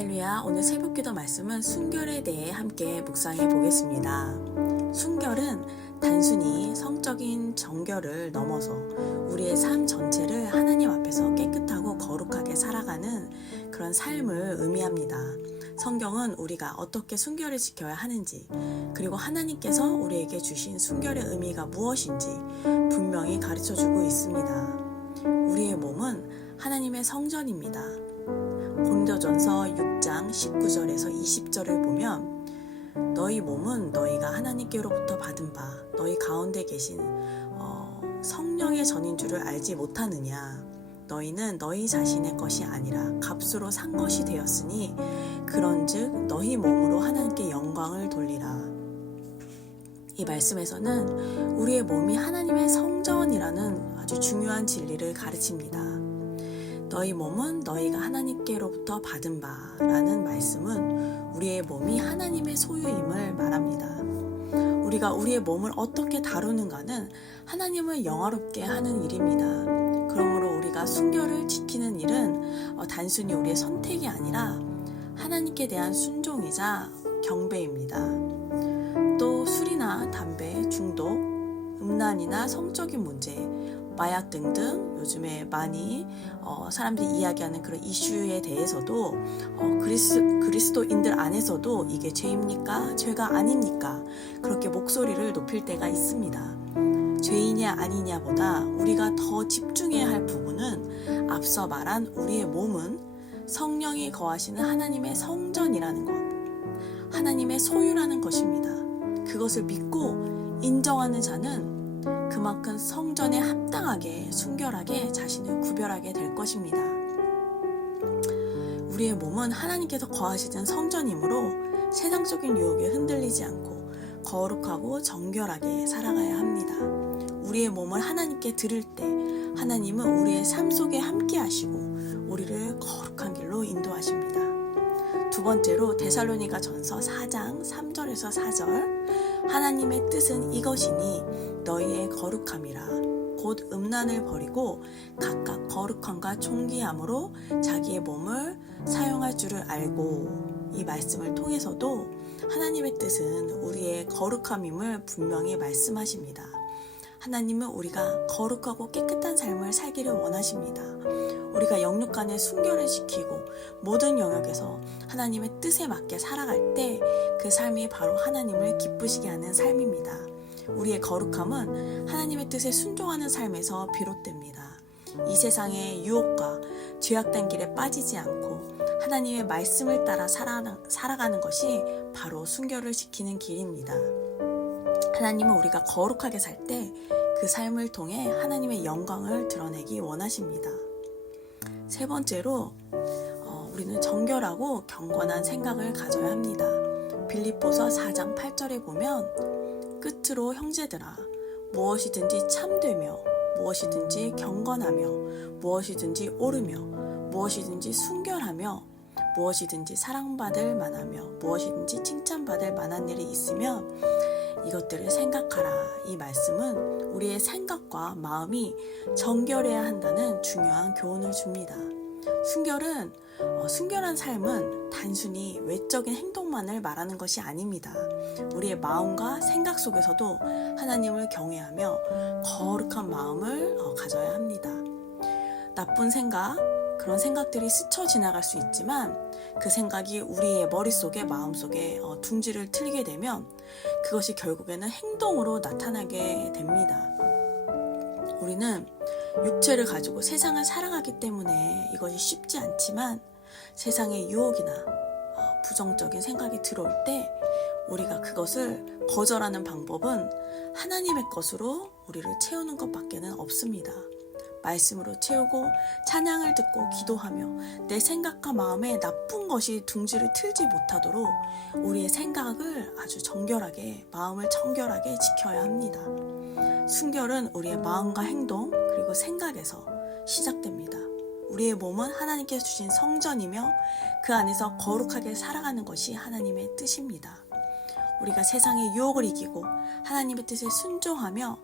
할렐루야. 오늘 새벽기도 말씀은 순결에 대해 함께 묵상해 보겠습니다. 순결은 단순히 성적인 정결을 넘어서 우리의 삶 전체를 하나님 앞에서 깨끗하고 거룩하게 살아가는 그런 삶을 의미합니다. 성경은 우리가 어떻게 순결을 지켜야 하는지, 그리고 하나님께서 우리에게 주신 순결의 의미가 무엇인지 분명히 가르쳐주고 있습니다. 우리의 몸은 하나님의 성전입니다. 고린도전서 6장 19절에서 20절을 보면 너희 몸은 너희가 하나님께로부터 받은 바 너희 가운데 계신 성령의 전인 줄을 알지 못하느냐. 너희는 너희 자신의 것이 아니라 값으로 산 것이 되었으니 그런즉 너희 몸으로 하나님께 영광을 돌리라. 이 말씀에서는 우리의 몸이 하나님의 성전이라는 아주 중요한 진리를 가르칩니다. 너희 몸은 너희가 하나님께로부터 받은 바라는 말씀은 우리의 몸이 하나님의 소유임을 말합니다. 우리가 우리의 몸을 어떻게 다루는가는 하나님을 영화롭게 하는 일입니다. 그러므로 우리가 순결을 지키는 일은 단순히 우리의 선택이 아니라 하나님께 대한 순종이자 경배입니다. 또 술이나 담배 중독, 음란이나 성적인 문제, 마약 등등 요즘에 많이 사람들이 이야기하는 그런 이슈에 대해서도 그리스도인들 안에서도 이게 죄입니까? 죄가 아닙니까? 그렇게 목소리를 높일 때가 있습니다. 죄이냐 아니냐보다 우리가 더 집중해야 할 부분은 앞서 말한 우리의 몸은 성령이 거하시는 하나님의 성전이라는 것, 하나님의 소유라는 것입니다. 그것을 믿고 인정하는 자는 그만큼 성전에 합당하게 순결하게 자신을 구별하게 될 것입니다. 우리의 몸은 하나님께서 거하시는 성전이므로 세상적인 유혹에 흔들리지 않고 거룩하고 정결하게 살아가야 합니다. 우리의 몸을 하나님께 드릴 때 하나님은 우리의 삶 속에 함께 하시고 우리를 거룩한 길로 인도하십니다. 두 번째로 데살로니가 전서 4장 3절에서 4절 하나님의 뜻은 이것이니 너희의 거룩함이라 곧 음란을 버리고 각각 거룩함과 존귀함으로 자기의 몸을 사용할 줄을 알고, 이 말씀을 통해서도 하나님의 뜻은 우리의 거룩함임을 분명히 말씀하십니다. 하나님은 우리가 거룩하고 깨끗한 삶을 살기를 원하십니다. 우리가 영육간의 순결을 지키고 모든 영역에서 하나님의 뜻에 맞게 살아갈 때 그 삶이 바로 하나님을 기쁘시게 하는 삶입니다. 우리의 거룩함은 하나님의 뜻에 순종하는 삶에서 비롯됩니다. 이 세상의 유혹과 죄악된 길에 빠지지 않고 하나님의 말씀을 따라 살아가는 것이 바로 순결을 지키는 길입니다. 하나님은 우리가 거룩하게 살 때 그 삶을 통해 하나님의 영광을 드러내기 원하십니다. 세 번째로 우리는 정결하고 경건한 생각을 가져야 합니다. 빌립보서 4장 8절에 보면 끝으로 형제들아 무엇이든지 참되며 무엇이든지 경건하며 무엇이든지 옳으며 무엇이든지 순결하며 무엇이든지 사랑받을 만하며 무엇이든지 칭찬받을 만한 일이 있으면 이것들을 생각하라. 이 말씀은 우리의 생각과 마음이 정결해야 한다는 중요한 교훈을 줍니다. 순결한 삶은 단순히 외적인 행동만을 말하는 것이 아닙니다. 우리의 마음과 생각 속에서도 하나님을 경외하며 거룩한 마음을 가져야 합니다. 나쁜 생각, 그런 생각들이 스쳐 지나갈 수 있지만 그 생각이 우리의 머릿속에 마음속에 둥지를 틀게 되면 그것이 결국에는 행동으로 나타나게 됩니다. 우리는 육체를 가지고 세상을 살아가기 때문에 이것이 쉽지 않지만 세상의 유혹이나 부정적인 생각이 들어올 때 우리가 그것을 거절하는 방법은 하나님의 것으로 우리를 채우는 것밖에는 없습니다. 말씀으로 채우고 찬양을 듣고 기도하며 내 생각과 마음에 나쁜 것이 둥지를 틀지 못하도록 우리의 생각을 아주 정결하게, 마음을 정결하게 지켜야 합니다. 순결은 우리의 마음과 행동 그리고 생각에서 시작됩니다. 우리의 몸은 하나님께서 주신 성전이며 그 안에서 거룩하게 살아가는 것이 하나님의 뜻입니다. 우리가 세상의 유혹을 이기고 하나님의 뜻에 순종하며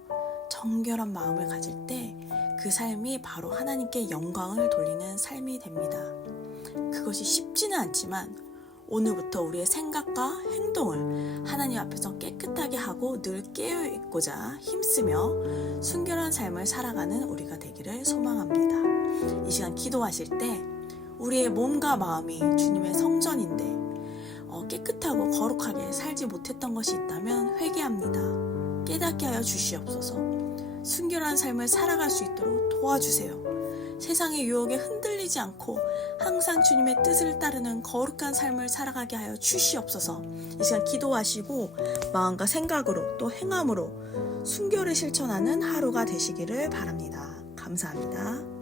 정결한 마음을 가질 때 그 삶이 바로 하나님께 영광을 돌리는 삶이 됩니다. 그것이 쉽지는 않지만 오늘부터 우리의 생각과 행동을 하나님 앞에서 깨끗하게 하고 늘 깨어있고자 힘쓰며 순결한 삶을 살아가는 우리가 되기를 소망합니다. 이 시간 기도하실 때 우리의 몸과 마음이 주님의 성전인데 깨끗하고 거룩하게 살지 못했던 것이 있다면 회개합니다. 깨닫게 하여 주시옵소서. 순결한 삶을 살아갈 수 있도록 도와주세요. 세상의 유혹에 흔들리지 않고 항상 주님의 뜻을 따르는 거룩한 삶을 살아가게 하여 주시옵소서. 이 시간 기도하시고 마음과 생각으로 또 행함으로 순결을 실천하는 하루가 되시기를 바랍니다. 감사합니다.